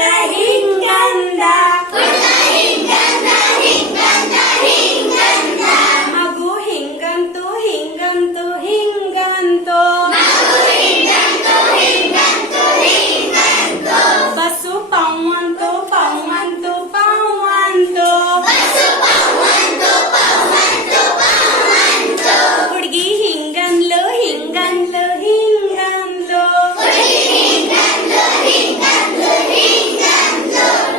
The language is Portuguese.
Maria.